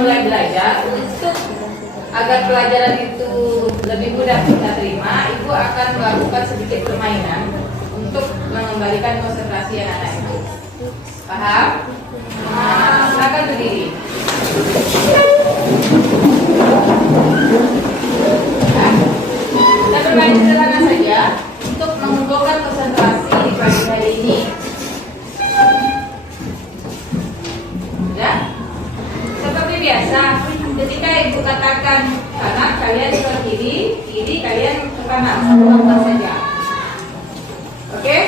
mulai belajar, untuk agar pelajaran itu lebih mudah kita terima, Ibu akan melakukan sedikit permainan untuk mengembalikan konsentrasi anak-anak itu. Paham? Nah, silakan berdiri. Kita bermain sederhana saja untuk mengumpulkan konsentrasi di pagi hari ini. Ya? Seperti biasa, ketika Ibu katakan kanan, kalian ke kiri, kiri kalian ke kanan, satu saja. Oke?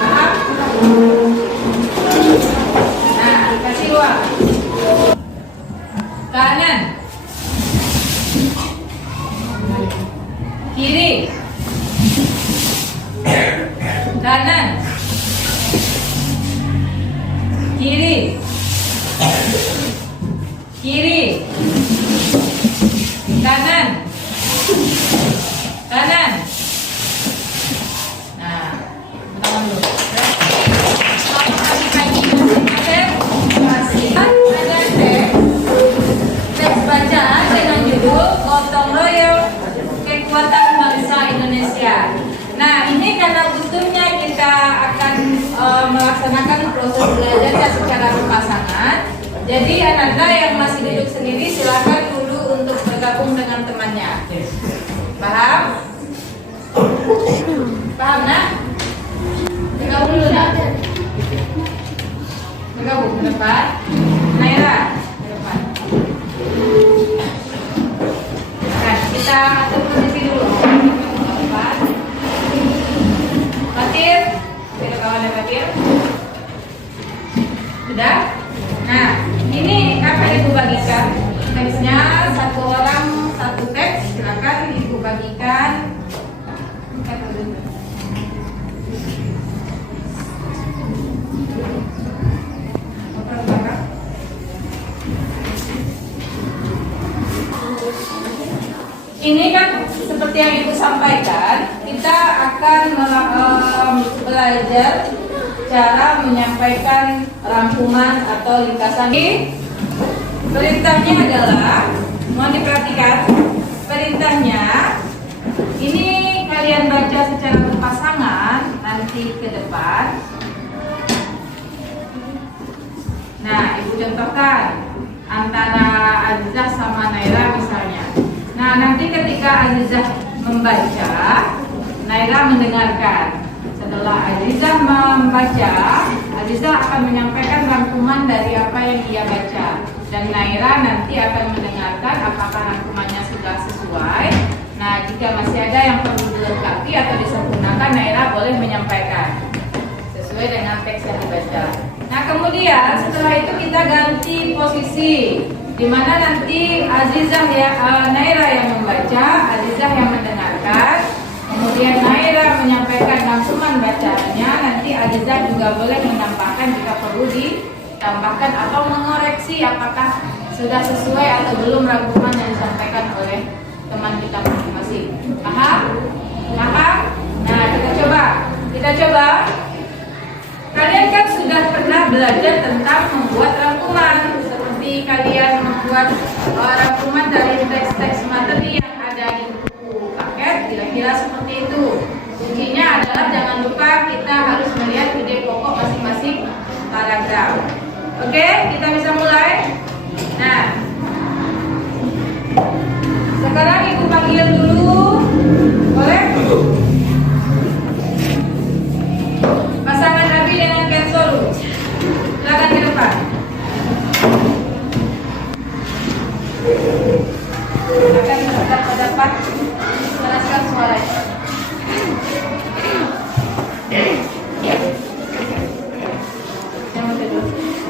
Paham? Nah, kasih uang. Kanan, kiri, kanan, kiri, kiri, kanan, kanan. Nah, tangan dulu. Teks bacaan dengan judul Gotong Royong Kekuatan Bangsa Indonesia. Nah, ini karena butuhnya kita akan melaksanakan proses belajarnya secara berpasangan. Jadi anak-anak yang masih duduk sendiri silakan dulu untuk bergabung dengan temannya. Paham? Paham, nak? Bergabung dulu, nak? Bergabung ke depan. Naira, ke depan. Nah, kita atur posisi dulu. Depan. Fatir, kita kawan Fatir. Sudah? Nah, ini akan Ibu bagikan. Teksnya satu orang satu teks. Silakan Ibu bagikan. Ini kan seperti yang Ibu sampaikan, kita akan belajar cara menyampaikan rangkuman atau ringkasan. Perintahnya adalah, mohon diperhatikan, perintahnya ini kalian baca secara berpasangan nanti ke depan. Nah, Ibu contohkan antara Azizah sama Naira misalnya. Nah, nanti ketika Azizah membaca, Naira mendengarkan. Setelah Azizah membaca, Azizah akan menyampaikan rangkuman dari apa yang ia baca. Dan Naira nanti akan mendengarkan apakah rangkumannya sudah sesuai. Nah, jika masih ada yang perlu dilengkapi atau disempurnakan, Naira boleh menyampaikan sesuai dengan teks yang dibaca. Nah, kemudian setelah itu kita ganti posisi, di mana nanti Azizah Naira yang membaca, Azizah yang mendengarkan, kemudian Naira menyampaikan rangkuman bacaannya, nanti Azizah juga boleh menambahkan jika perlu ditambahkan atau mengoreksi apakah sudah sesuai atau belum rangkuman yang disampaikan oleh teman kita masing-masing. Paham? Paham? Nah, kita coba. Kalian kan sudah pernah belajar tentang membuat rangkuman, seperti kalian membuat rangkuman dari teks-teks materi yang ada di buku paket, kira-kira seperti itu. Kuncinya adalah jangan lupa kita harus melihat ide pokok masing-masing paragraf. Oke, kita bisa mulai. Nah, sekarang Ibu panggil dulu, boleh? Pasangan Abi dengan Kensolu, silakan ke depan. Silakan menghadap ke depan, jelaskan suaranya.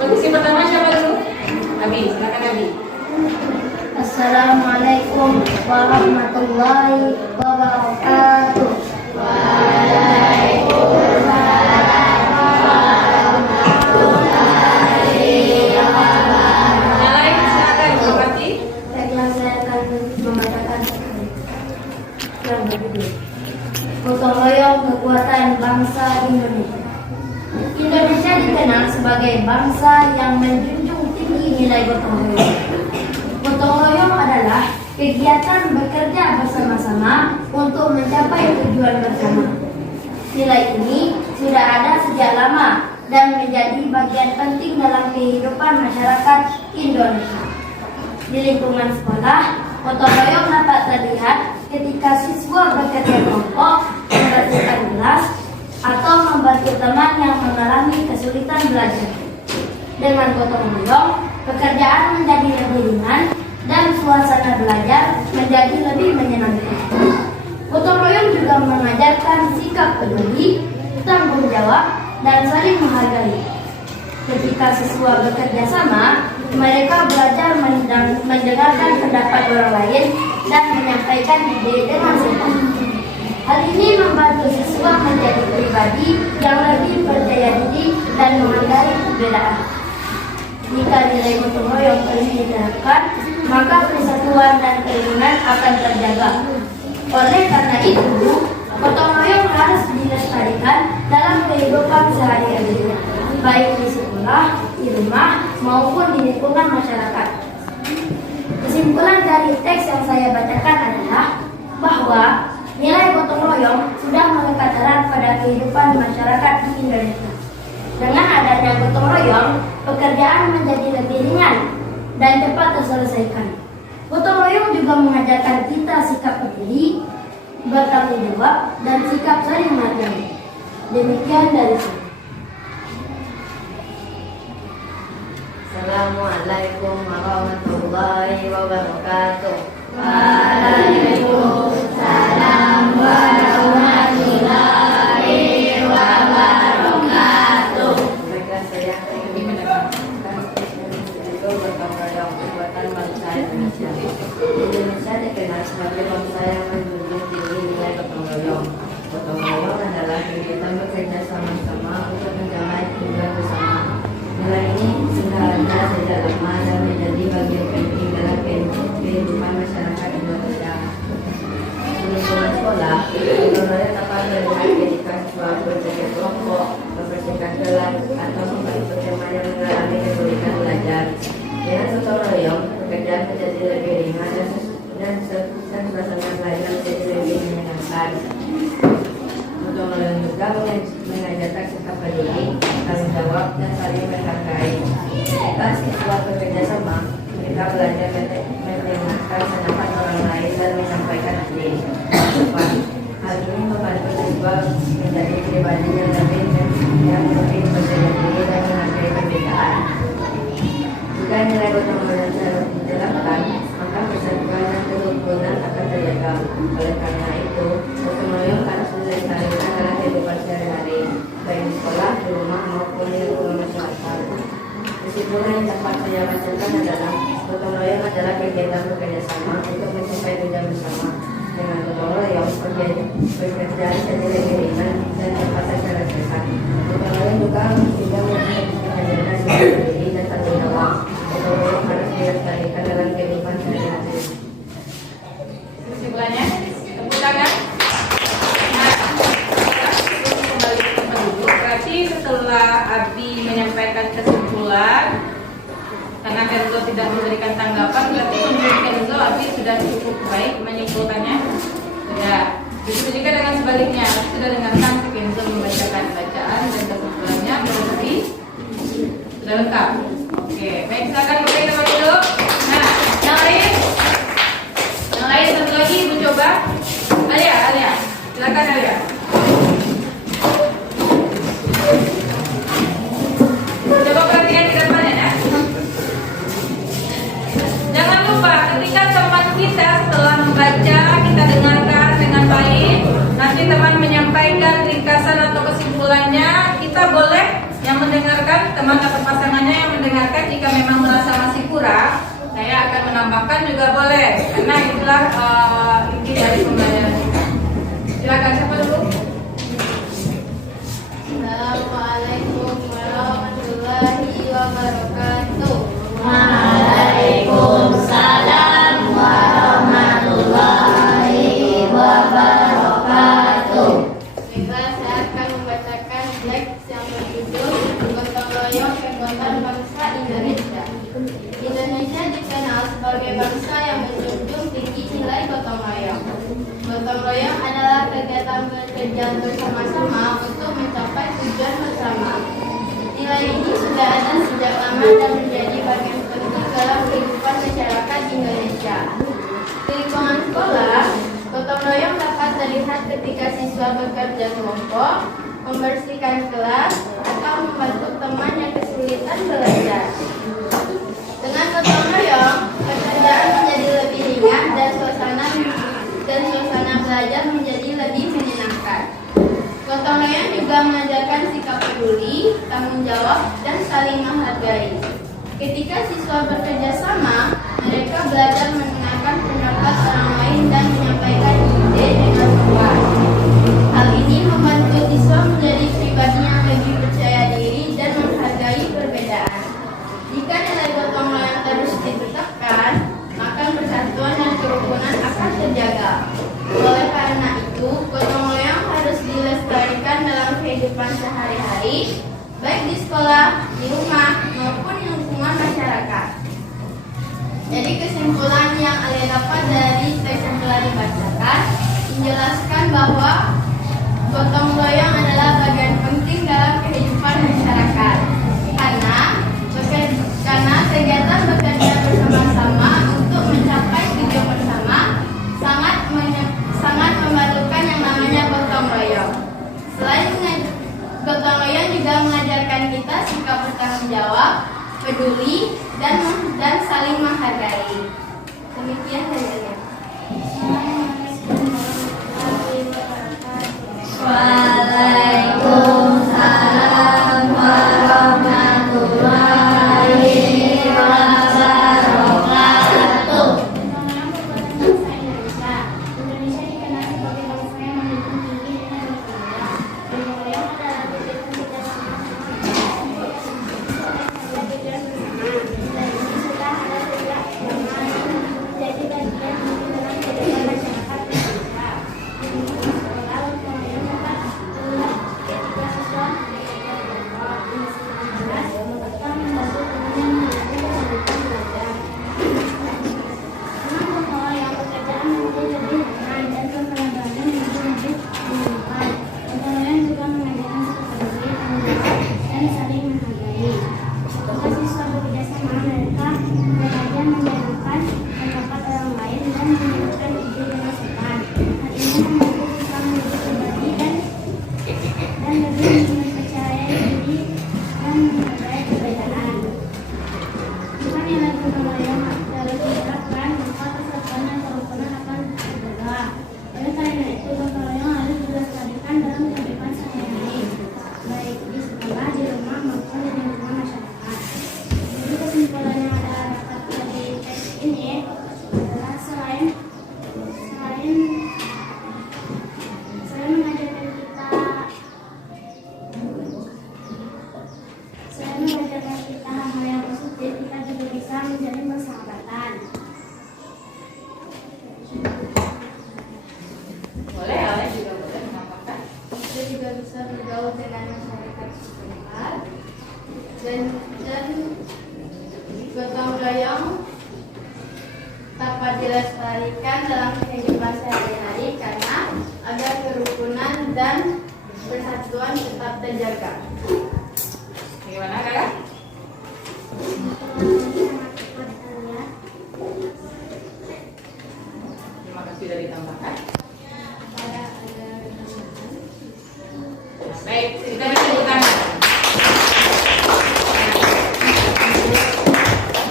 Posisi pertama siapa dulu? Abi, silakan Abi. Assalamualaikum warahmatullahi wabarakatuh. Gotong royong kekuatan bangsa Indonesia. Indonesia dikenal sebagai bangsa yang menjunjung tinggi nilai gotong royong. Gotong royong adalah kegiatan bekerja bersama-sama untuk mencapai tujuan bersama. Nilai ini sudah ada sejak lama dan menjadi bagian penting dalam kehidupan masyarakat Indonesia. Di lingkungan sekolah, gotong royong dapat terlihat ketika siswa bekerja kelompok, membersihkan kelas, atau membantu teman yang mengalami kesulitan belajar. Dengan gotong royong, pekerjaan menjadi lebih ringan dan suasana belajar menjadi lebih menyenangkan. Gotong royong juga mengajarkan sikap peduli, tanggung jawab, dan saling menghargai. Ketika siswa bekerja sama, mereka belajar mendengarkan pendapat orang lain dan menyampaikan ide dengan sopan. Hal ini membantu siswa menjadi pribadi yang lebih percaya diri dan menghargai perbedaan. Jika nilai gotong royong ini diterapkan, maka persatuan dan kerukunan akan terjaga. Oleh karena itu, gotong royong harus dilestarikan dalam kehidupan sehari-hari, baik di sekolah, di rumah, maupun di lingkungan masyarakat. Kesimpulan dari teks yang saya bacakan adalah bahwa nilai gotong royong sudah melekat erat pada kehidupan masyarakat di Indonesia. Dengan adanya gotong royong, pekerjaan menjadi lebih ringan dan cepat terselesaikan. Gotong royong juga mengajarkan kita sikap peduli, bertanggung jawab, dan sikap saling menghargai. Demikian dari saya. Assalamualaikum warahmatullahi wabarakatuh. Waalaikumsalam warahmatullahi wabarakatuh. Baiklah, saya ingin menekankan itu gotong royong buatan bangsa Indonesia. Indonesia dikenal sebagai bangsa yang menjunjung tinggi nilai gotong royong. Gotong royong adalah kegiatan bekerja sama-sama untuk mencapai tujuan bersama. Nilai ini sudah ada sejak lama dan menjadi bagian penting dalam kehidupan masyarakat Indonesia. Di lingkungan sekolah, gotong royong dapat terlihat ketika siswa bekerja kelompok, membersihkan kelas, atau membantu teman yang mengalami kesulitan belajar. Dengan gotong royong, pekerjaan menjadi lebih ringan dan suasana belajar menjadi lebih menyenangkan. Gotong royong juga mengajarkan sikap peduli, tanggung jawab, dan saling menghargai. Ketika siswa bekerja sama, mereka belajar mendengarkan pendapat orang lain dan menyampaikan ide. Hal ini membantu siswa menjadi pribadi yang lebih percaya diri dan menghargai perbedaan. Jika nilai gotong royong diterapkan, maka persatuan dan kerukunan akan terjaga. Oleh karena itu, gotong royong harus dilestarikan dalam kehidupan sehari-hari, baik di sekolah, di rumah, maupun di lingkungan masyarakat. Kesimpulan yang dapat saya bacakan adalah gotong royong adalah kegiatan bekerja sama untuk mencapai tujuan bersama. Dengan gotong royong, pekerjaan jadi lebih ringan dan cepat terselesaikan. Gotong royong juga mengajarkan sikap peduli dan tanggung jawab. Gotong royong harus dilestarikan dalam kehidupan sehari-hari. Kesimpulannya, tepuk tangan. Nah, kembali ke tempat duduk. Berarti setelah Abi menyampaikan kesimpulan, karena Kenzo tidak memberikan tanggapan, berarti menurut Kenzo Abi sudah cukup baik menyimpulkannya. Sudah. Begitu juga dengan sebaliknya, sudah dengarkan Kenzo membacakan bacaan dan kesimpulannya berarti sudah lengkap. Oke, baik, silakan kembali tempat duduk. Nah, yang lain satu lagi ibu coba. Alia, silakan Alia. Coba perhatikan ke depannya ya. Jangan lupa ketika teman kita setelah membaca, kita dengarkan dengan baik. Nanti teman menyampaikan ringkasan atau kesimpulannya. Kita boleh yang mendengarkan, teman atau pasangannya yang mendengarkan, jika memang merasa masih kurang, saya akan menambahkan juga boleh. Karena itulah inti dari pembelajaran kita. Silakan, siapa dulu? Assalamualaikum warahmatullahi wabarakatuh. Waalaikumsalam warahmatullahi wabarakatuh. Baiklah, saya akan membacakan teks yang berjudul Gotong Royong Kekuatan Bangsa Indonesia. berjalan bersama-sama untuk mencapai tujuan bersama. Nilai ini sudah ada sejak lama dan menjadi bagian penting dalam kehidupan masyarakat Indonesia. Di lingkungan sekolah, gotong royong dapat terlihat ketika siswa bekerja kelompok, membersihkan kelas, atau membantu teman yang kesulitan belajar. Dengan gotong royong, pekerjaan menjadi lebih ringan dan suasana belajar menjadi lebih menyenangkan. Gotong royong juga mengajarkan sikap peduli, tanggung jawab, dan saling menghargai. Ketika siswa bekerja sama, mereka belajar mendengarkan pendapat orang lain dan menyampaikan ide dengan kuat. Hal ini membantu siswa menjadi pribadi yang lebih percaya diri dan menghargai perbedaan. Jika nilai gotong royong terus ditetapkan, maka persatuan dan kerukunan akan terjaga. Oleh karena itu, gotong royong harus dilestarikan dalam kehidupan sehari-hari, baik di sekolah, di rumah, maupun di lingkungan masyarakat. Jadi kesimpulan yang Alia dapat dari teks yang telah dibacakan menjelaskan bahwa gotong royong adalah bagian penting dalam kehidupan masyarakat. Karena kegiatan bekerja bersama-sama untuk mencapai tujuan bersama sangat memerlukan yang namanya gotong royong. Selain gotong royong juga mengajarkan kita sikap bertanggung jawab, peduli, dan saling menghargai. Demikian saja. Waalaikumsalam warahmatullahi wabarakatuh. Indonesia dikenal sebagai bangsa yang menjunjung tinggi nilai budaya. Gotong royong adalah wujud kerjasama menjadi bagian penting dalam kehidupan masyarakat Indonesia. Bisa bergaul dengan masyarakat setempat dan gotong royong dapat dilestarikan dalam kehidupan sehari-hari karena agar kerukunan dan persatuan tetap terjaga. Gimana kakak? Terima kasih sudah ditambahkan. Baik, kita tepuk tangan.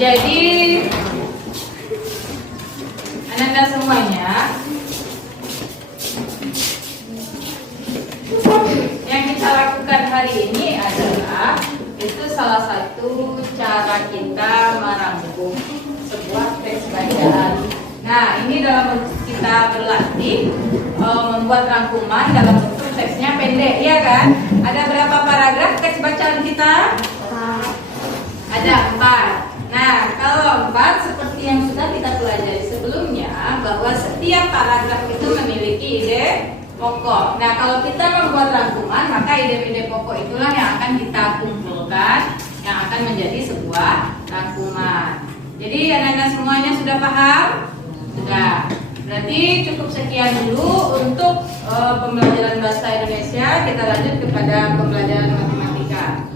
Jadi anak-anak semuanya, yang kita lakukan hari ini adalah itu salah satu cara kita merangkum sebuah teks bacaan. Nah, ini dalam kita berlatih membuat rangkuman dalam bentuk teksnya pendek, ya kan? Ada berapa paragraf teks bacaan kita? Ada 4. Nah, kalau 4 seperti yang sudah kita pelajari sebelumnya, bahwa setiap paragraf itu memiliki ide pokok. Nah, kalau kita membuat rangkuman, maka ide-ide pokok itulah yang akan kita kumpulkan, yang akan menjadi sebuah rangkuman. Jadi anak-anak semuanya sudah paham? Sudah. Berarti cukup sekian dulu untuk pembelajaran bahasa Indonesia. Kita lanjut kepada pembelajaran matematika.